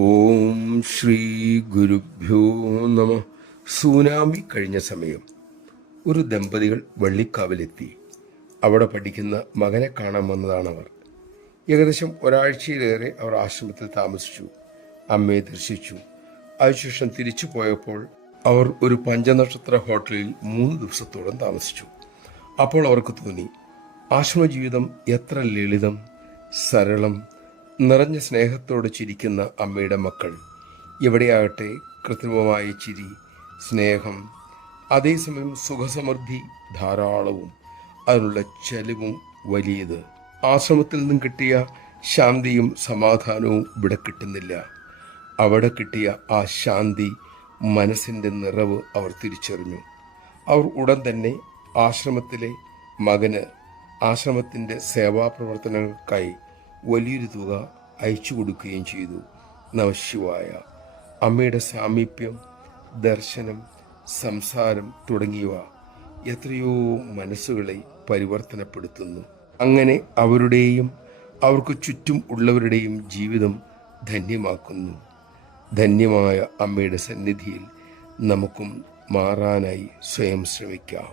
ഓം ശ്രീ ഗുരുഭ്യോ നമ. സുനാമി കഴിഞ്ഞ സമയം ഒരു ദമ്പതികൾ വള്ളിക്കാവിലെത്തി. അവിടെ പഠിക്കുന്ന മകനെ കാണാൻ വന്നതാണവർ. ഏകദേശം ഒരാഴ്ചയിലേറെ അവർ ആശ്രമത്തിൽ താമസിച്ചു. അമ്മയെ ദർശിച്ചു. അതിനുശേഷം തിരിച്ചു പോയപ്പോൾ അവർ ഒരു പഞ്ചനക്ഷത്ര ഹോട്ടലിൽ 3 ദിവസത്തോളം താമസിച്ചു. അപ്പോൾ അവർക്ക് തോന്നി, ആശ്രമജീവിതം എത്ര ലളിതം, സരളം, നിറഞ്ഞ സ്നേഹത്തോടെ ചിരിക്കുന്ന അമ്മയുടെ മക്കൾ. എവിടെയാകട്ടെ കൃത്രിമമായ ചിരി, സ്നേഹം, അതേസമയം സുഖസമൃദ്ധി ധാരാളവും അതിനുള്ള ചെലവും വലിയത്. ആശ്രമത്തിൽ നിന്നും കിട്ടിയ ശാന്തിയും സമാധാനവും ഇവിടെ കിട്ടുന്നില്ല. അവിടെ കിട്ടിയ ആ ശാന്തി, മനസ്സിൻ്റെ നിറവ് അവർ തിരിച്ചറിഞ്ഞു. അവർ ഉടൻ തന്നെ ആശ്രമത്തിലെ മകന് ആശ്രമത്തിൻ്റെ സേവാപ്രവർത്തനങ്ങൾക്കായി വലിയൊരു തുക അയച്ചു കൊടുക്കുകയും ചെയ്തു. നമഃശിവായ. അമ്മയുടെ സാമീപ്യം, ദർശനം, സംസാരം തുടങ്ങിയവ എത്രയോ മനസ്സുകളെ പരിവർത്തനപ്പെടുത്തുന്നു. അങ്ങനെ അവരുടെയും അവർക്ക് ചുറ്റും ഉള്ളവരുടെയും ജീവിതം ധന്യമാക്കുന്നു. ധന്യമായ അമ്മയുടെ സന്നിധിയിൽ നമുക്കും മാറാനായി സ്വയം ശ്രമിക്കാം.